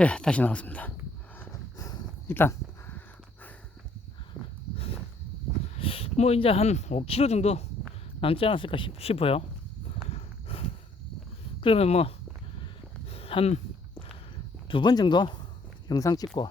예, 다시 나왔습니다. 일단 뭐 이제 한 5km 정도 남지 않았을까 싶어요. 그러면 뭐 한 2번 정도 영상 찍고,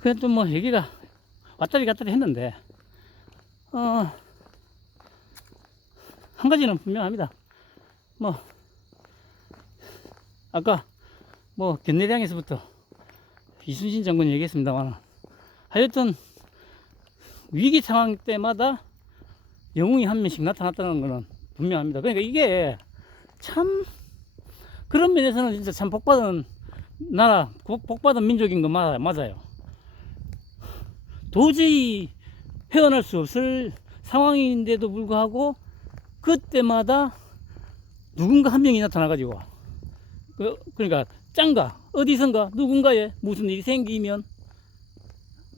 그래도 뭐 얘기가 왔다리 갔다리 했는데, 한 가지는 분명합니다. 뭐 아까 뭐 견내량에서부터 이순신 장군 얘기했습니다만, 하여튼 위기 상황 때마다 영웅이 한 명씩 나타났다는 것은 분명합니다. 그러니까 이게 참 그런 면에서는 진짜 참 복받은 나라, 복받은 민족인 거 맞아요. 도저히 헤어날 수 없을 상황인데도 불구하고 그때마다 누군가 한 명이 나타나가지고, 그러니까 짱가 어디선가 누군가에 무슨 일이 생기면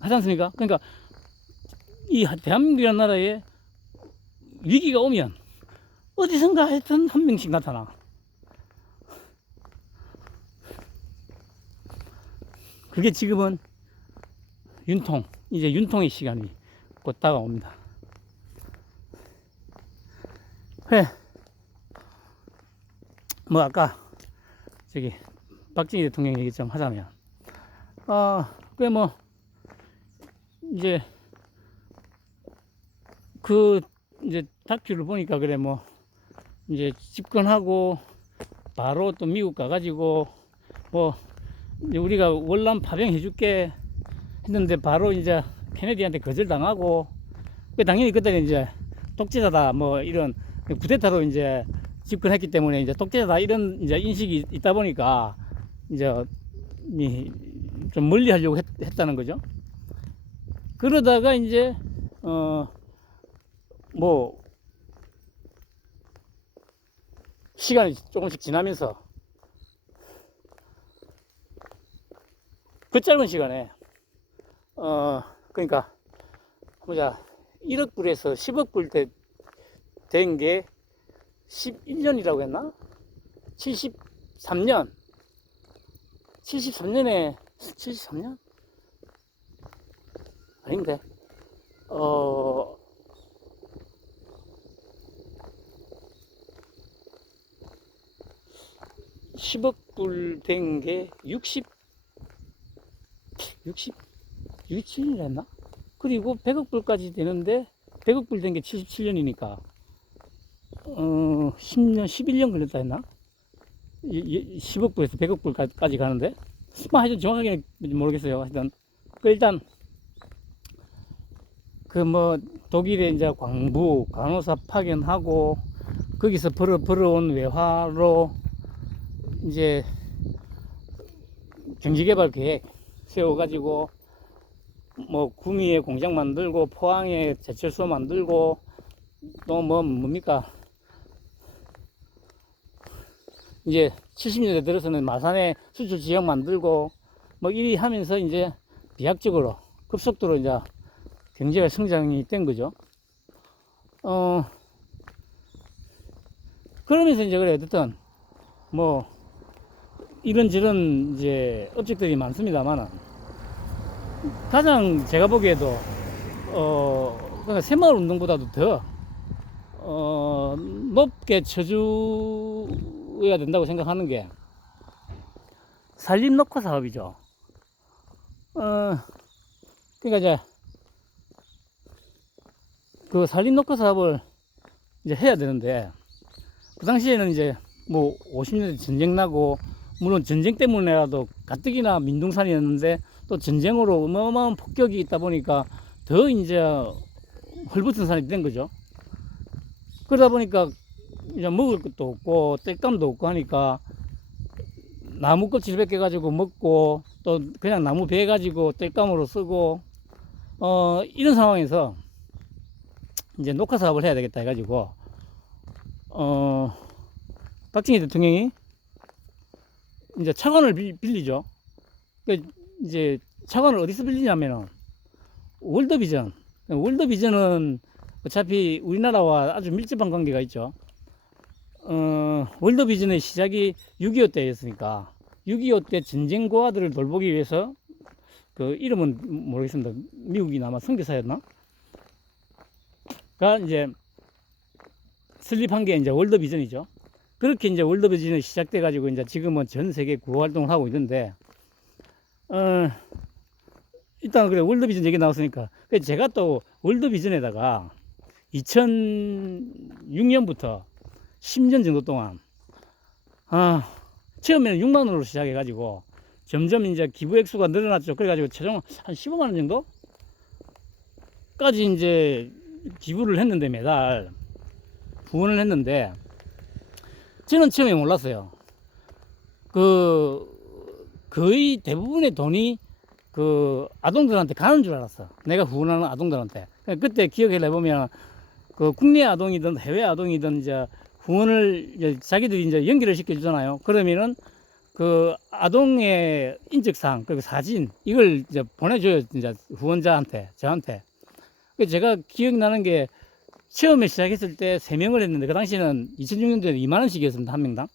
하지 않습니까? 그러니까 이 대한민국이라는 나라에 위기가 오면 어디선가 하여튼 한 명씩 나타나. 그게 지금은 이제 윤통의 시간이 곧 다가옵니다. 뭐 아까 저기 박정희 대통령 얘기 좀 하자면, 그게 뭐 이제 그 이제 다큐를 보니까 그래, 뭐 이제 집권하고 바로 또 미국 가가지고 뭐 이제 우리가 월남 파병해줄게 했는데 바로 이제 케네디한테 거절당하고, 당연히 그때는 이제 독재자다 뭐 이런 쿠데타로 이제 집권했기 때문에 이제 독재자다 이런 이제 인식이 있다 보니까 이제 좀 멀리 하려고 했다는 거죠. 그러다가 이제 뭐 시간이 조금씩 지나면서 그 짧은 시간에 그러니까 보자, 1억 불에서 10억 불 된 게 11년이라고 했나? 73년 73년? 아닌데 10억 불 된 게 67년 했나? 그리고 100억 불까지 되는데 100억 불 된 게 77년이니까 10년 11년 걸렸다 했나? 10억 불에서 100억 불까지 가는데 뭐 하여튼 정확하게 모르겠어요. 하여튼 일단 그 뭐 독일에 이제 광부 간호사 파견하고 거기서 벌어온 외화로 이제 경제개발 계획 세워가지고 뭐 구미에 공장 만들고 포항에 제철소 만들고 또 뭡니까 이제 70년대 들어서는 마산에 수출 지역 만들고 뭐 이리 하면서 이제 비약적으로 급속도로 이제 경제가 성장이 된 거죠. 그러면서 이제 그래 어쨌든 뭐 이런저런 이제 업적들이 많습니다만, 가장 제가 보기에도 그러니까 새마을 운동보다도 더 높게 쳐줘야 된다고 생각하는 게 산림녹화 사업이죠. 그러니까 이제 그 산림녹화 사업을 이제 해야 되는데, 그 당시에는 이제 뭐 50년대 전쟁 나고 물론 전쟁 때문에라도 가뜩이나 민둥산이었는데 또 전쟁으로 어마어마한 폭격이 있다 보니까 더 이제 헐벗은 산이 된 거죠. 그러다 보니까 이제 먹을 것도 없고 땔감도 없고 하니까 나무 껍질 벗겨 가지고 먹고 또 그냥 나무 베어 가지고 땔감으로 쓰고 이런 상황에서 이제 녹화 사업을 해야 되겠다 해가지고 박정희 대통령이 이제 차관을 빌리죠. 그 이제 차관을 어디서 빌리냐면은 월드비전. 월드비전은 어차피 우리나라와 아주 밀접한 관계가 있죠. 월드비전의 시작이 6.25 때였으니까 6.25 때 전쟁 고아들을 돌보기 위해서 그 이름은 모르겠습니다. 미국이나 아마 선교사였나? 가 이제 설립한 게 이제 월드비전이죠. 그렇게 이제 월드비전이 시작돼 가지고 이제 지금은 전 세계 구호 활동을 하고 있는데 일단 그래 월드비전 얘기 나왔으니까 제가 또 월드비전에다가 2006년부터 10년 정도 동안 처음에는 6만 원으로 시작해 가지고 점점 이제 기부 액수가 늘어났죠. 그래 가지고 최종 한 15만 원 정도까지 이제 기부를 했는데 매달 후원을 했는데 저는 처음에 몰랐어요. 그 거의 대부분의 돈이 그 아동들한테 가는 줄 알았어. 내가 후원하는 아동들한테. 그때 기억해 보면 그 국내 아동이든 해외 아동이든 이제 후원을 이제 자기들이 이제 연결을 시켜주잖아요. 그러면은 그 아동의 인적사항 그리고 사진 이걸 이제 보내줘요. 이제 후원자한테 저한테. 제가 기억나는 게 처음에 시작했을 때 3명을 했는데 그 당시에는 2006년도에 2만 원씩이었습니다. 한 명당.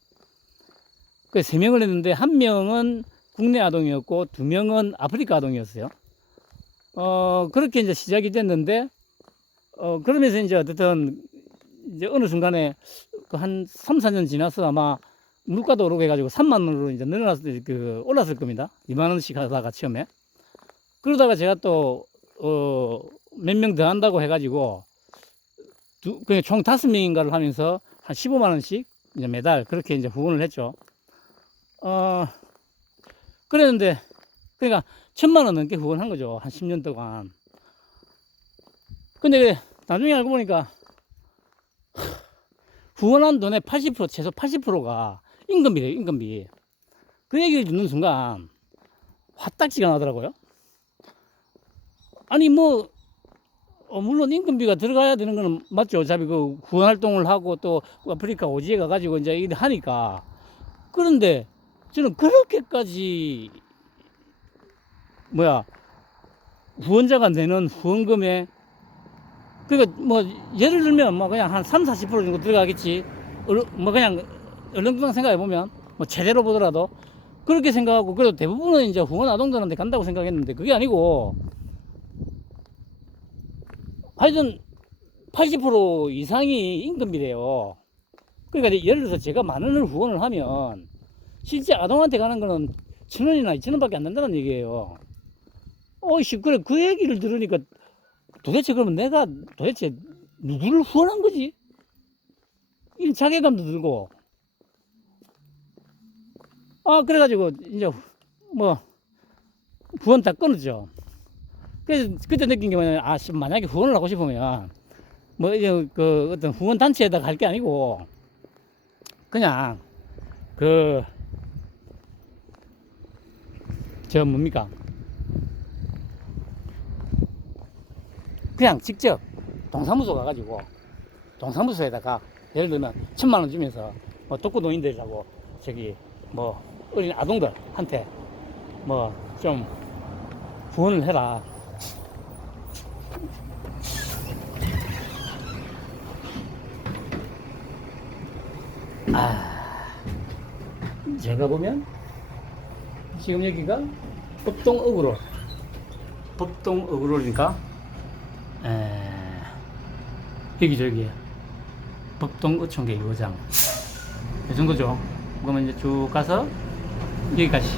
그 3명을 했는데 1명은 국내 아동이었고 2명은 아프리카 아동이었어요. 그렇게 이제 시작이 됐는데 그러면서 이제 어쨌든 이제 어느 순간에 한 3, 4년 지나서 아마 물가도 오르고 해가지고 3만 원으로 이제 늘어났을 올랐을 겁니다. 2만 원씩 하다가 처음에. 그러다가 제가 또 몇 명 더 한다고 해가지고 그냥 총 5명인가를 하면서 한 15만 원씩 이제 매달 그렇게 이제 후원을 했죠. 그랬는데 그러니까 1,000만 원 넘게 후원한 거죠. 한 10년 동안. 근데 나중에 알고 보니까 후원한 돈의 80% 최소 80%가 임금비래요. 임금비. 그 얘기를 듣는 순간 화딱지가 나더라고요. 아니 뭐 물론 임금비가 들어가야 되는 거는 맞죠. 어차피 그 후원 활동을 하고 또 아프리카 오지에 가가지고 이제 일 하니까. 그런데 저는 그렇게까지 후원자가 내는 후원금에 그러니까 뭐 예를 들면 뭐 그냥 한 3, 40% 정도 들어가겠지. 뭐 그냥 얼렁뚱땅 생각해 보면 뭐 제대로 보더라도 그렇게 생각하고 그래도 대부분은 이제 후원 아동들한테 간다고 생각했는데 그게 아니고 하여튼 80% 이상이 임금비래요. 그러니까 예를 들어서 제가 만 원을 후원을 하면 실제 아동한테 가는 거는 1,000원이나 2,000원밖에 안 된다는 얘기예요. 어이씨 그래 그 얘기를 들으니까 도대체 그러면 내가 도대체 누구를 후원한 거지? 이 자괴감도 들고 그래가지고 이제 뭐 후원 다 끊었죠. 그래서 그때 느낀 게 뭐냐면 만약에 후원을 하고 싶으면 뭐 그 어떤 후원 단체에다 갈 게 아니고 그냥 뭡니까 그냥 직접 동사무소 가가지고 동사무소에다가 예를 들면 1,000만 원 주면서 뭐 독거 노인들이라고 저기 뭐 어린 아동들한테 뭐 좀 후원을 해라. 제가 보면 지금 여기가 법동어그로니까 여기 법동어촌계 2호장 이 정도죠. 그러면 이제 쭉 가서 여기까지 이제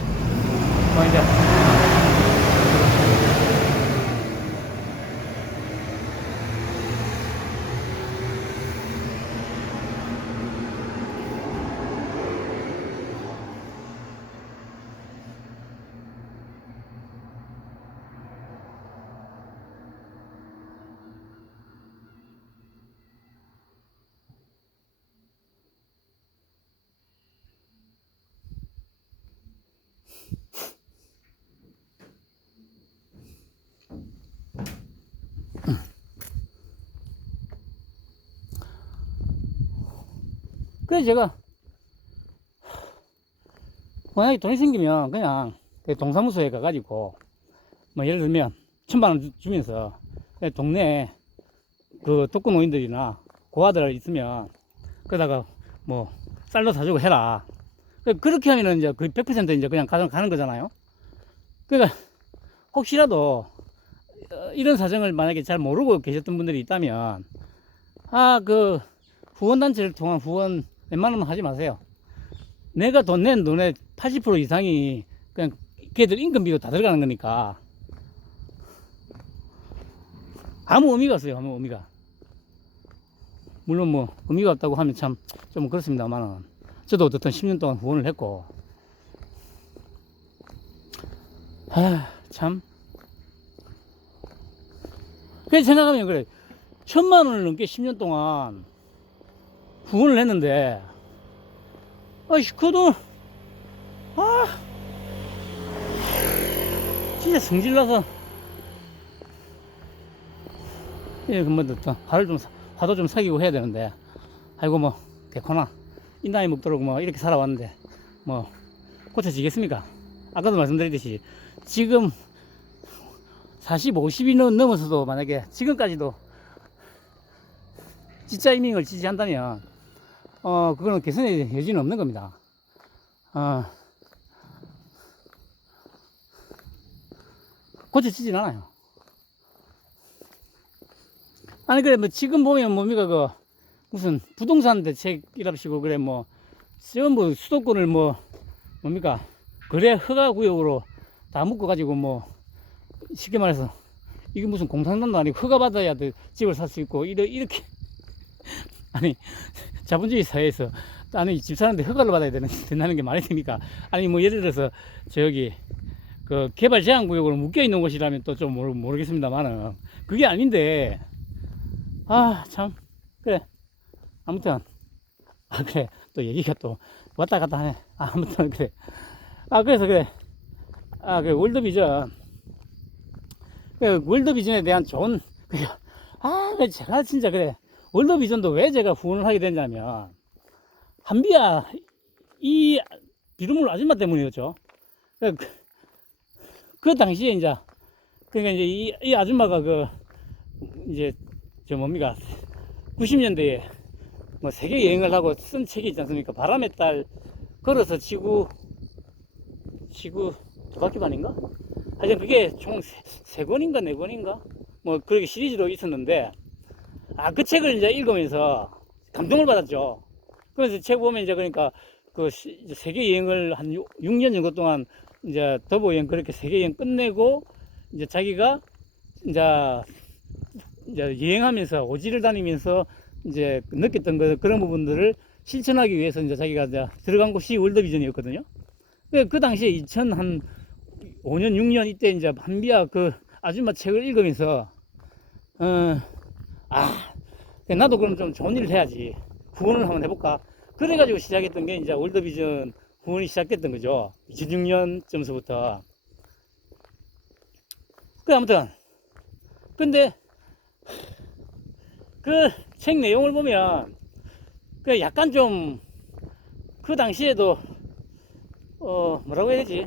그래서 제가 만약에 돈이 생기면 그냥 그 동사무소에 가가지고 뭐 예를 들면 1,000만 원 주면서 동네에 그 독거노인들이나 고아들 있으면 그러다가 뭐 쌀도 사주고 해라. 그렇게 하면은 이제 거의 100% 이제 그냥 가는 거잖아요. 그러니까 혹시라도 이런 사정을 만약에 잘 모르고 계셨던 분들이 있다면 그 후원단체를 통한 후원 웬만하면 하지 마세요. 내가 돈 낸 돈의 80% 이상이 그냥 걔들 임금비로 다 들어가는 거니까 아무 의미가 없어요. 아무 의미가. 물론 뭐 의미가 없다고 하면 참 좀 그렇습니다만 저도 어쨌든 10년 동안 후원을 했고 참 그래 생각하면 그래 1,000만 원을 넘게 10년 동안 후원을 했는데 아이씨 그 돈 진짜 성질나서 화도 좀 사귀고 해야 되는데 아이고 뭐 개코나 이 나이 먹도록 뭐 이렇게 살아왔는데 뭐 고쳐지겠습니까? 아까도 말씀드렸듯이 지금 40, 50이 넘어서도 만약에 지금까지도 진짜 이밍을 지지한다면 그거는 개선의 여지는 없는 겁니다. 고쳐지진 않아요. 아니 그래 뭐 지금 보면 뭡니까 그 무슨 부동산 대책이랍시고 그래 뭐 전부 수도권을 뭐 뭡니까 거래 허가 구역으로 다 묶어 가지고 뭐 쉽게 말해서 이게 무슨 공산당도 아니고 허가 받아야 집을 살 수 있고 이렇게 아니 자본주의 사회에서 아니 집 사는데 허가를 받아야 된다는 게 말이 됩니까? 아니 뭐 예를 들어서 저기 그 개발 제한 구역으로 묶여 있는 곳이라면 또 좀 모르겠습니다만은 그게 아닌데 참 그래 아무튼 그래 또 얘기가 또 왔다 갔다 하네. 아무튼 그래 그래서 그래 그 월드비전 그 월드비전에 대한 좋은 제가 진짜 그래 월드비전도 왜 제가 후원을 하게 됐냐면 한비야 이 비루물 아줌마 때문이었죠. 그 당시에 이제 그러니까 이제 이 아줌마가 그 이제 저 뭡니까 90년대에 뭐 세계 여행을 하고 쓴 책이 있지 않습니까? 바람의 딸 걸어서 지구 두 바퀴 반인가? 하여튼 그게 총 세 권인가 네 권인가 뭐 그렇게 시리즈로 있었는데 그 책을 이제 읽으면서 감동을 받았죠. 그래서 책 보면 이제 그러니까 그 세계 여행을 한 6년 정도 동안 이제 더보 여행 그렇게 세계 여행 끝내고 이제 자기가 이제 여행하면서 오지를 다니면서 이제 느꼈던 그런 부분들을 실천하기 위해서 이제 자기가 이제 들어간 곳이 월드비전이었거든요. 그 당시에 2005년 6년 이때 이제 한비야 그 아줌마 책을 읽으면서 나도 그럼 좀 좋은 일을 해야지 후원을 한번 해볼까 그래가지고 시작했던 게 이제 월드비전 후원이 시작됐던 거죠. 2006년쯤서부터. 아무튼 근데 그 책 내용을 보면 그 약간 좀 그 당시에도 뭐라고 해야 되지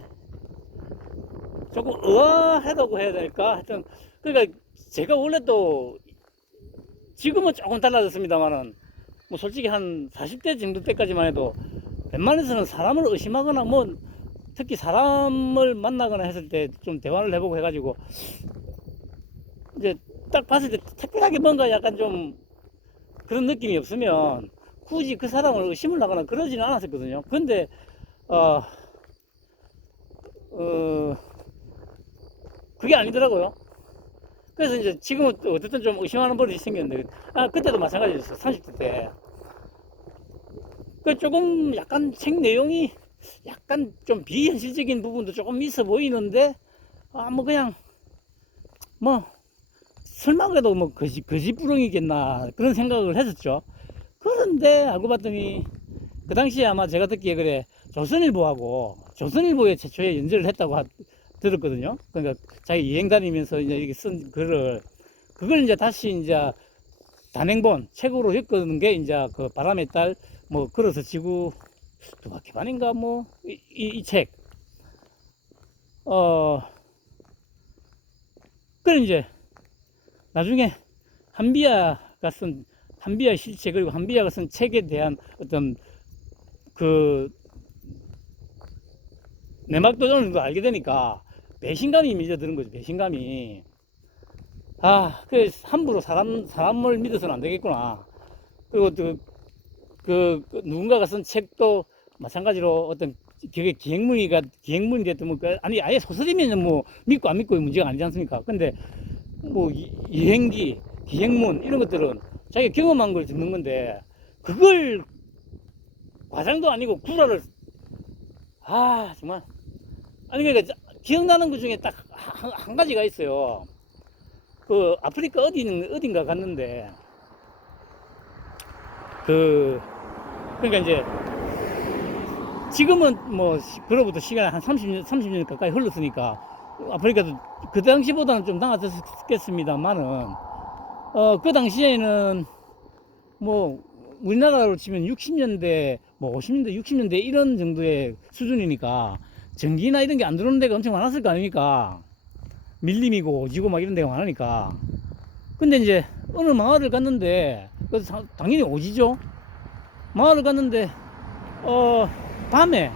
조금 의아하다고 해야 될까 하여튼 그러니까 제가 원래 또 지금은 조금 달라졌습니다만은 뭐 솔직히 한 40대 정도 때까지만 해도 웬만해서는 사람을 의심하거나 뭐 특히 사람을 만나거나 했을 때 좀 대화를 해보고 해가지고 이제 딱 봤을 때 특별하게 뭔가 약간 좀 그런 느낌이 없으면 굳이 그 사람을 의심을 하거나 그러지는 않았었거든요. 근데 그게 아니더라고요. 그래서 이제 지금은 어쨌든 좀 의심하는 버릇이 생겼는데 그때도 마찬가지였어요. 30대 때. 그 조금 약간 책 내용이 약간 좀 비현실적인 부분도 조금 있어 보이는데 뭐 그냥 뭐 설마 그래도 뭐 거짓부렁이겠나 그런 생각을 했었죠. 그런데 알고 봤더니 그 당시에 아마 제가 듣기에 그래 조선일보에 최초에 연재를 했다고 들었거든요. 그러니까 자기 여행 다니면서 이제 이렇게 쓴 글을 그걸 이제 다시 이제 단행본 책으로 엮은 게 이제 그 바람의 딸 뭐 걸어서 지구 두 바퀴 반인가 뭐 이 책. 그래, 이제, 나중에 한비아 실체, 그리고 한비아가 쓴 책에 대한 어떤 그 내막도 어느 정도 알게 되니까 배신감이 밀려드는 거죠. 배신감이. 그래, 함부로 사람을 믿어서는 안 되겠구나. 그리고 누군가가 쓴 책도 마찬가지로 어떤 그게 기행문이 됐든 뭐 아니 아예 소설이면 뭐 믿고 안 믿고의 문제가 아니지 않습니까? 근데 뭐 여행기, 기행문 이런 것들은 자기가 경험한 걸 듣는 건데 그걸 과장도 아니고 구라를 정말 아니 그러니까 기억나는 것 중에 딱 한 가지가 있어요. 그 아프리카 어딘가 갔는데 그러니까 이제 지금은 뭐 그로부터 시간이 한 30년 가까이 흘렀으니까 아프리카도 그 당시보다는 좀 나아졌겠습니다만은 그 당시에는 뭐 우리나라로 치면 60년대 뭐 50년대 60년대 이런 정도의 수준이니까 전기나 이런 게 안 들어오는 데가 엄청 많았을 거 아닙니까? 밀림이고 오지고 막 이런 데가 많으니까. 근데 이제 어느 마을을 갔는데 당연히 오지죠. 마을을 갔는데 밤에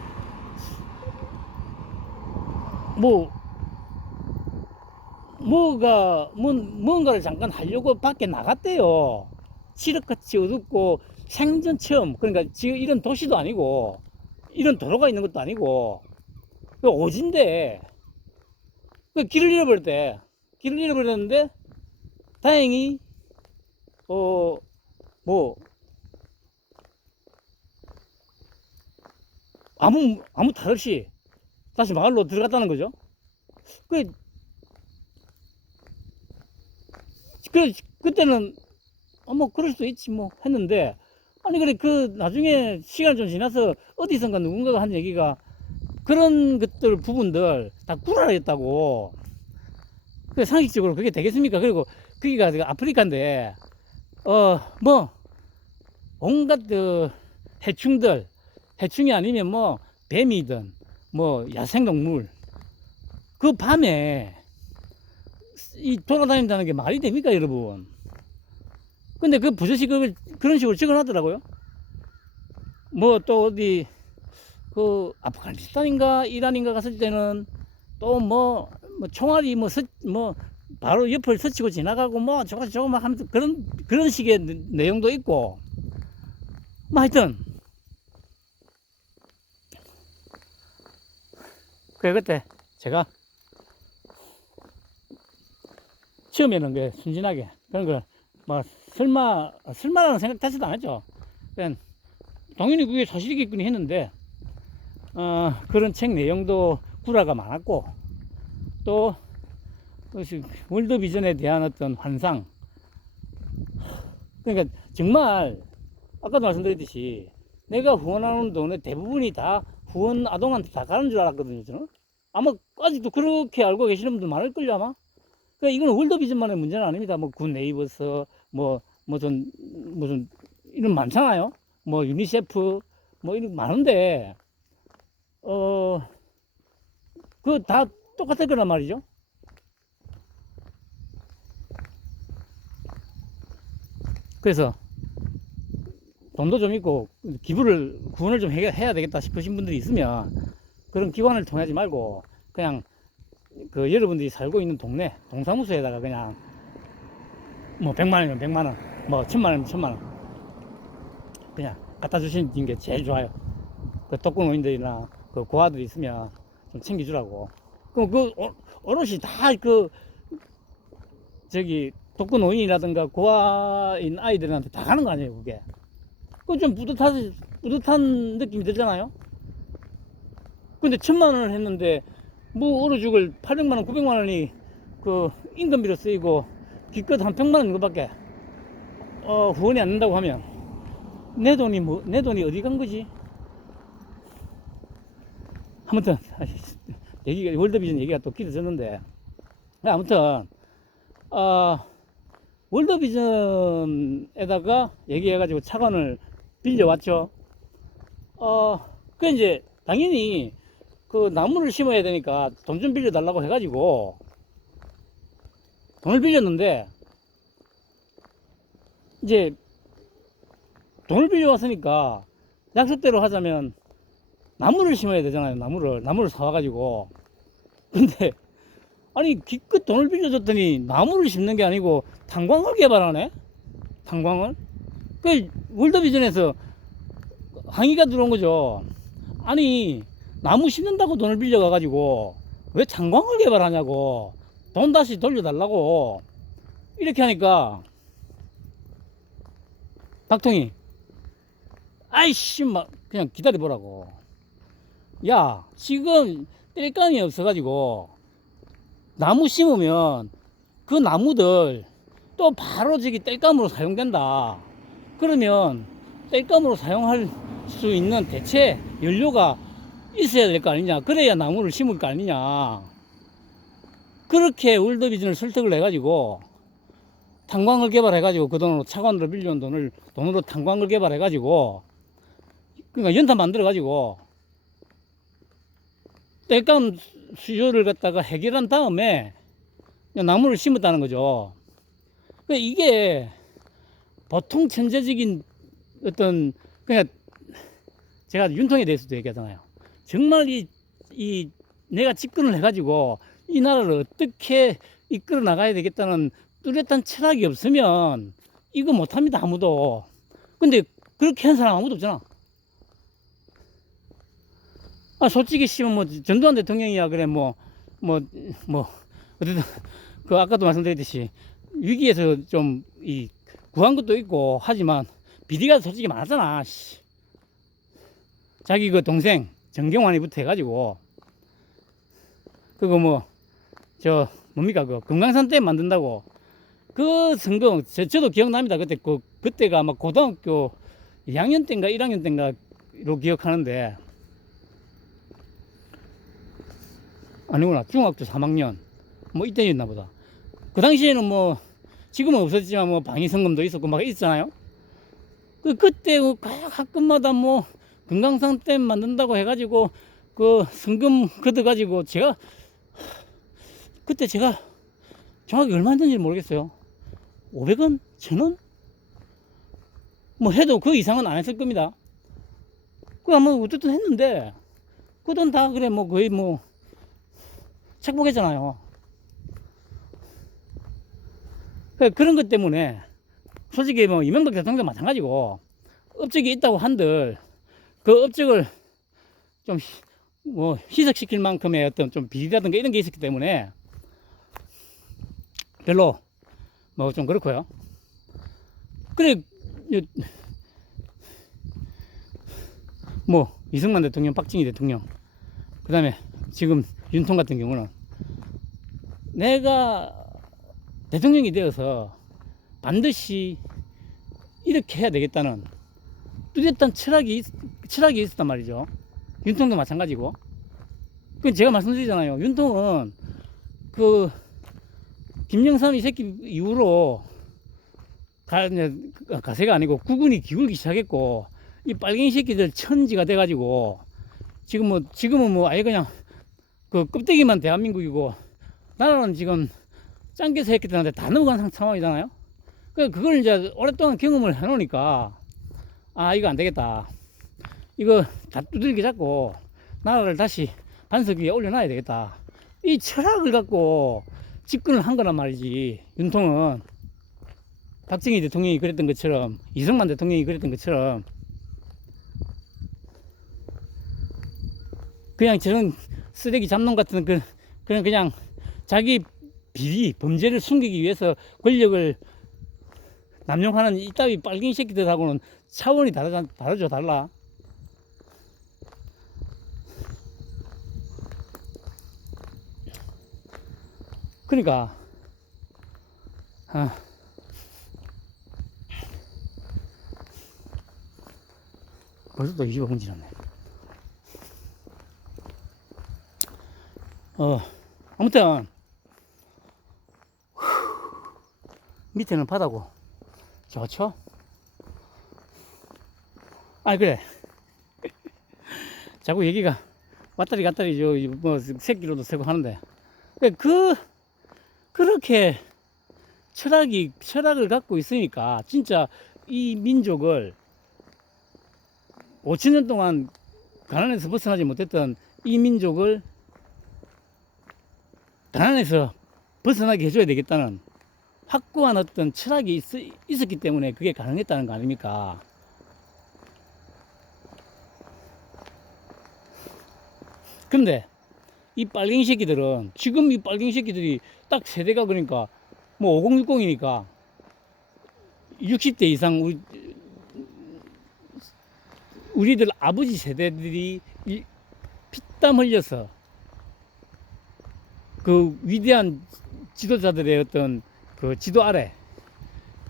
뭔가를 잠깐 하려고 밖에 나갔대요. 칠흑같이 어둡고 생전 처음. 그러니까 지금 이런 도시도 아니고 이런 도로가 있는 것도 아니고 오진데 길을 잃어버렸는데 다행히 뭐 아무 탈 없이 다시 마을로 들어갔다는 거죠. 그때는 뭐 그럴 수도 있지 뭐 했는데 아니 그래 나중에 시간 좀 지나서 어디선가 누군가가 한 얘기가 그런 것들 부분들 다 구라였다고. 상식적으로 그게 되겠습니까? 그리고 거기가 아프리카인데 뭐 온갖 해충이 아니면 뭐 뱀이든 뭐 야생동물 그 밤에 돌아다닌다는 게 말이 됩니까, 여러분? 근데 그 부서시 그런 식으로 적어놨더라고요. 뭐 또 어디 아프가니스탄인가 이란인가 갔을 때는 또 뭐 총알이 뭐 바로 옆을 스치고 지나가고 뭐 저거 막 하면서 그런 식의 내용도 있고 뭐 하여튼 그때 제가 처음에는 그 순진하게 그런 걸 뭐 설마라는 생각 자체도 안 했죠. 그냥 당연히 그게 사실이겠거니 했는데 그런 책 내용도 구라가 많았고 또 월드비전에 대한 어떤 환상, 그러니까 정말 아까도 말씀드렸듯이 내가 후원하는 돈의 대부분이 다 후원 아동한테 다 가는 줄 알았거든요. 저는 아마 아직도 그렇게 알고 계시는 분들 많을걸요 아마. 그러니까 이건 월드비전만의 문제는 아닙니다. 뭐 굿네이버스 무슨 이런 많잖아요. 뭐 유니세프 뭐 이런 많은데 그거 다 똑같을 거란 말이죠. 그래서 돈도 좀 있고 구원을 좀 해야 되겠다 싶으신 분들이 있으면 그런 기관을 통하지 말고 그냥 여러분들이 살고 있는 동사무소에다가 그냥 뭐 100만원이면 100만원 뭐 1000만원이면 1000만원 그냥 갖다 주시는 게 제일 좋아요. 독거노인들이나 고아들이 있으면 좀 챙겨주라고. 그럼 어르신이 다 독거노인이라든가 고아인 아이들한테 다 가는 거 아니에요, 그게. 좀 뿌듯한 느낌이 들잖아요. 근데 1000만원을 했는데 뭐 얼어 죽을 800만원 900만원이 임금비로 쓰이고 기껏 한 100만원 이거밖에 후원이 안 된다고 하면 내 돈이 어디 간 거지? 아무튼 월드비전 얘기가 또 길어졌는데 아무튼 월드비전에다가 얘기해가지고 차관을 빌려왔죠. 이제 당연히 그 나무를 심어야 되니까 돈 좀 빌려달라고 해가지고 돈을 빌렸는데, 이제 돈을 빌려왔으니까 약속대로 하자면 나무를 심어야 되잖아요. 나무를 사와가지고. 근데 아니 기껏 돈을 빌려줬더니 나무를 심는 게 아니고 탄광을 개발하네. 탄광을. 그 월드비전에서 항의가 들어온 거죠. 아니 나무 심는다고 돈을 빌려가가지고 왜 탄광을 개발하냐고, 돈 다시 돌려달라고. 이렇게 하니까 박통이 아이씨 막 그냥 기다려보라고. 야 지금 땔감이 없어가지고 나무 심으면 그 나무들 또 바로 저기 땔감으로 사용된다. 그러면 땔감으로 사용할 수 있는 대체 연료가 있어야 될 거 아니냐. 그래야 나무를 심을 거 아니냐. 그렇게 월드비전을 설득을 해가지고 탄광을 개발해가지고 그 돈으로 차관으로 빌려온 돈으로 탄광을 개발해가지고, 그러니까 연탄 만들어가지고 땔감 수요를 갖다가 해결한 다음에 나무를 심었다는 거죠. 이게 보통 천재적인 어떤, 그냥 제가 윤통에 대해서도 얘기하잖아요. 정말 이 내가 집권을 해가지고 이 나라를 어떻게 이끌어 나가야 되겠다는 뚜렷한 철학이 없으면 이거 못합니다, 아무도. 근데 그렇게 한 사람 아무도 없잖아. 솔직히 씨면 뭐 전두환 대통령이야 그래 뭐 어쨌든 그 아까도 말씀드렸듯이 위기에서 좀 이 구한 것도 있고 하지만 비리가 솔직히 많았잖아. 자기 그 동생 정경환이부터 해가지고 그거 뭐 저 뭡니까 그 금강산 댐 만든다고 그 선거 저도 기억납니다. 그때가 아마 고등학교 2학년 때인가 1학년 때인가로 기억하는데, 아니구나 중학교 3학년 뭐 이때였나 보다. 그 당시에는 뭐 지금은 없었지만 뭐 방위성금도 있었고 막 있잖아요. 그때 가끔마다 뭐 금강산 댐 만든다고 해가지고 그 성금 걷어가지고 그때 제가 정확히 얼마였는지 모르겠어요. 500원? 1000원? 뭐 해도 그 이상은 안 했을 겁니다. 아마 어쨌든 했는데 그 돈 다 그래 뭐 거의 뭐 착복했잖아요. 그런 것 때문에 솔직히 뭐 이명박 대통령도 마찬가지고 업적이 있다고 한들 그 업적을 좀 뭐 희석시킬 만큼의 어떤 좀 비리라든가 이런 게 있었기 때문에 별로 뭐 좀 그렇고요. 그래 뭐 이승만 대통령, 박정희 대통령, 그 다음에 지금 윤통 같은 경우는 내가 대통령이 되어서 반드시 이렇게 해야 되겠다는 뚜렷한 철학이 있었단 말이죠. 윤통도 마찬가지고. 제가 말씀드리잖아요. 윤통은 그 김영삼 이 새끼 이후로 가세가 아니고 구군이 기울기 시작했고, 이 빨갱이 새끼들 천지가 돼가지고 지금은 뭐 아예 그냥 그 껍데기만 대한민국이고 나라는 지금 짱개 새끼들한테 다 넘어간 상황이잖아요. 그걸 이제 오랫동안 경험을 해놓으니까 이거 안 되겠다. 이거 다 두들겨 잡고 나라를 다시 반석 위에 올려놔야 되겠다. 이 철학을 갖고 집권을 한 거란 말이지. 윤통은 박정희 대통령이 그랬던 것처럼, 이승만 대통령이 그랬던 것처럼 그냥 저런 쓰레기 잡놈 같은 그냥 자기 비리 범죄를 숨기기 위해서 권력을 남용하는 이따위 빨갱이 새끼들하고는 차원이 다르죠. 달라. 그러니까 벌써 또 25분 지났네. 아무튼 밑에는 바다고 좋죠. 그래 자꾸 얘기가 왔다리 갔다리 뭐 새끼로도 세고 하는데 그렇게 철학을 갖고 있으니까 진짜 이 민족을 5천 년 동안 가난에서 벗어나지 못했던 이 민족을 가난에서 벗어나게 해줘야 되겠다는 확고한 어떤 철학이 있었기 때문에 그게 가능했다는 거 아닙니까? 근데 이 빨갱이 새끼들은 지금 이 빨갱이 새끼들이 딱 세대가 그러니까 뭐 5060이니까 60대 이상 우리들 아버지 세대들이 피땀 흘려서 그 위대한 지도자들의 어떤 그 지도 아래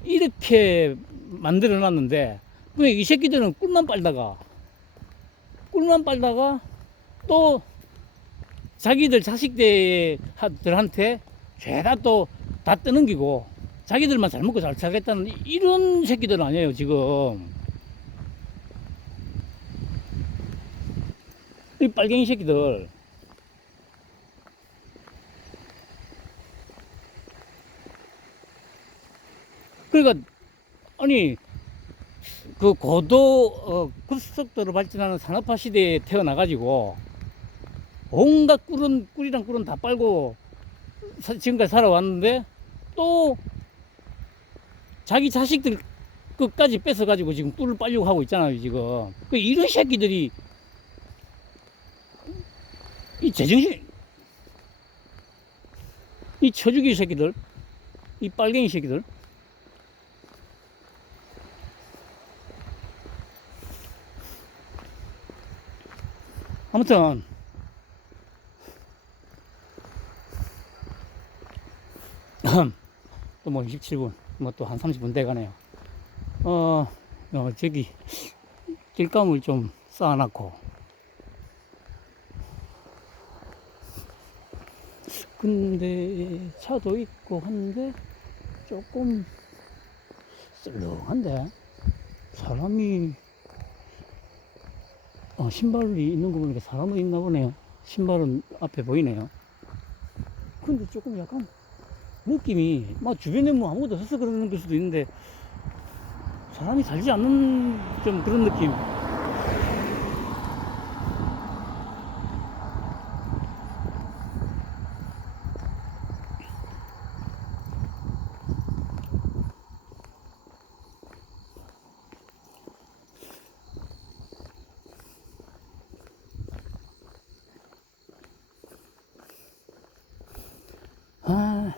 이렇게 만들어 놨는데 이 새끼들은 꿀만 빨다가 또 자기들 자식들한테 죄다 또 다 떠넘기고 자기들만 잘 먹고 잘 살겠다는 이런 새끼들 아니에요 지금. 이 빨갱이 새끼들 그러니까 아니 그 급속도로 발전하는 산업화 시대에 태어나가지고 온갖 꿀이랑 꿀은 다 빨고 지금까지 살아왔는데 또 자기 자식들 끝까지 뺏어가지고 지금 꿀을 빨려고 하고 있잖아요 지금. 이런 새끼들이 이 제정신 이 처죽이 새끼들 이 빨갱이 새끼들 아무튼 또 뭐 27분 뭐 또 한 30분 돼가네요. 저기 길감을 좀 쌓아놨고 근데 차도 있고 한데 조금 썰렁한데 사람이 신발이 있는 거 보니까 사람은 있나 보네요. 신발은 앞에 보이네요. 근데 조금 약간 느낌이 막 주변에 뭐 아무것도 없어서 그런 걸 수도 있는데 사람이 살지 않는 좀 그런 느낌. 아,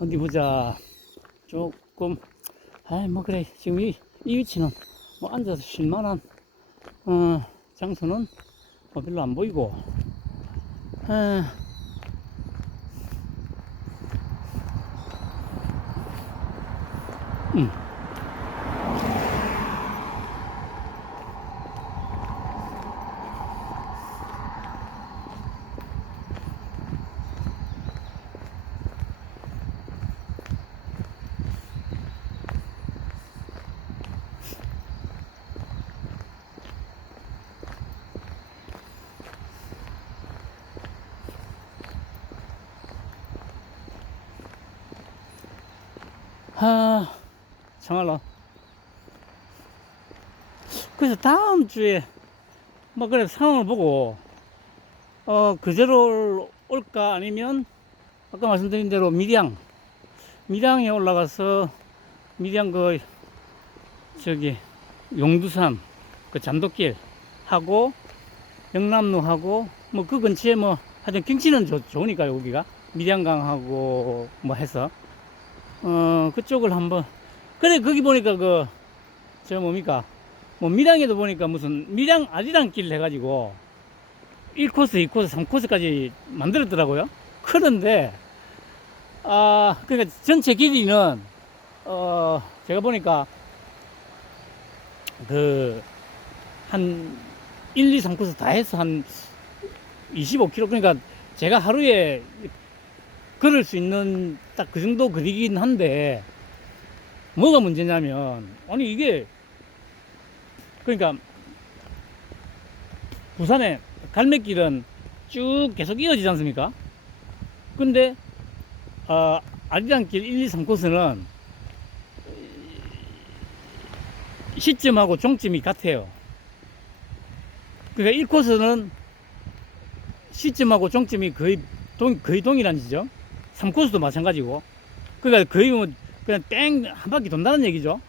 어디 보자. 조금, 뭐 그래. 지금 이 위치는 뭐 앉아서 쉴만한, 장소는 뭐 별로 안 보이고, 음. 정말로. 그래서 다음 주에, 뭐, 그래, 상황을 보고, 그대로 올까? 아니면, 아까 말씀드린 대로 밀양에 올라가서, 밀양 용두산, 그 잠도길 하고, 영남로 하고, 뭐, 그 근처에 뭐, 하여튼 경치는 좋으니까, 여기가. 밀양강하고, 뭐 해서. 그쪽을 한번. 그래, 거기 보니까 뭡니까. 뭐, 밀양에도 보니까 무슨, 밀양 아리랑 길 해가지고, 1코스, 2코스, 3코스까지 만들었더라고요. 그런데, 그러니까 전체 길이는, 제가 보니까 그 한 1, 2, 3코스 다 해서 한 25km. 그러니까 제가 하루에 걸을 수 있는 딱 그 정도 거리긴 한데, 뭐가 문제냐면, 아니 이게 그러니까 부산의 갈매길은 쭉 계속 이어지지 않습니까? 근데 아리랑길 1, 2, 3코스는 시점하고 종점이 같아요. 그러니까 1코스는 시점하고 종점이 거의 동일한 지죠. 3코스도 마찬가지고. 그러니까 거의 뭐 그냥 땡 한 바퀴 돈다는 얘기죠.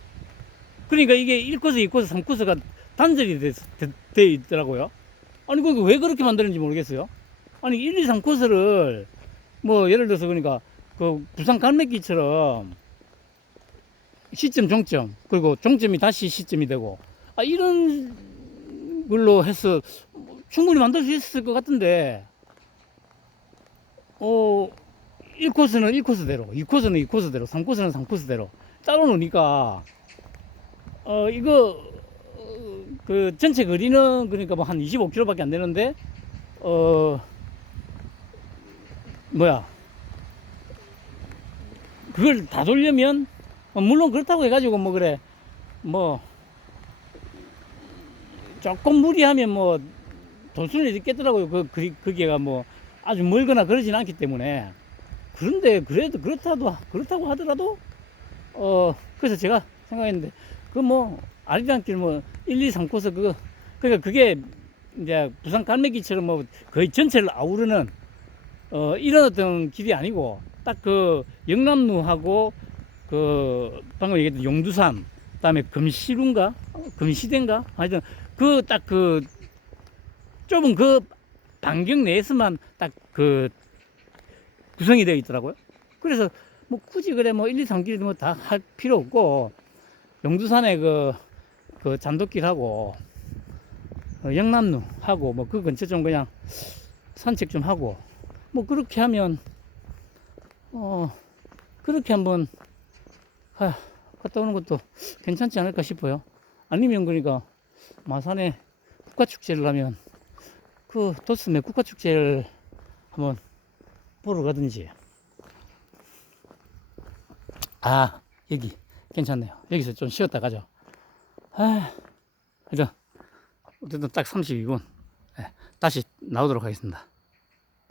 그러니까 이게 1코스, 2코스, 3코스가 단절이 돼 있더라고요. 아니, 그러니까 왜 그렇게 만드는지 모르겠어요. 아니, 1, 2, 3코스를 뭐 예를 들어서 그러니까 그 부산 갈매길처럼 시점, 종점, 그리고 종점이 다시 시점이 되고, 이런 걸로 해서 충분히 만들 수 있을 것 같은데, 1코스는 1코스대로, 2코스는 2코스대로, 3코스는 3코스대로 따로 놓으니까, 이거, 그 전체 거리는 그러니까 뭐 한 25km밖에 안 되는데, 뭐야, 그걸 다 돌려면, 물론 그렇다고 해가지고 뭐 그래, 뭐, 조금 무리하면 뭐, 돌수는 있겠더라고요. 거기가 뭐, 아주 멀거나 그러진 않기 때문에. 그런데 그래도 그렇다고 하더라도, 그래서 제가 생각했는데, 그 뭐, 아리랑길 뭐, 1, 2, 3코스 그러니까 그게 이제 부산 갈매기처럼 뭐 거의 전체를 아우르는, 이런 어떤 길이 아니고, 딱 그 영남로하고 그 방금 얘기했던 용두산, 그다음에 금시루인가 금시대인가 하여튼 그 딱 그 좁은 그 반경 내에서만 딱 그 구성이 되어 있더라고요. 그래서 뭐 굳이 그래 뭐 1, 2, 3길 뭐 다 할 필요 없고, 용두산에 그 잔도길하고 영남로하고 뭐 그 근처 좀 그냥 산책 좀 하고, 뭐 그렇게 하면 그렇게 한번 갔다 오는 것도 괜찮지 않을까 싶어요. 아니면 그러니까 마산에 국가축제를 하면 그 도스매 국가축제를 한번 보러 가든지. 여기 괜찮네요. 여기서 좀 쉬었다 가죠. 일단 어쨌든 딱 32분 다시 나오도록 하겠습니다.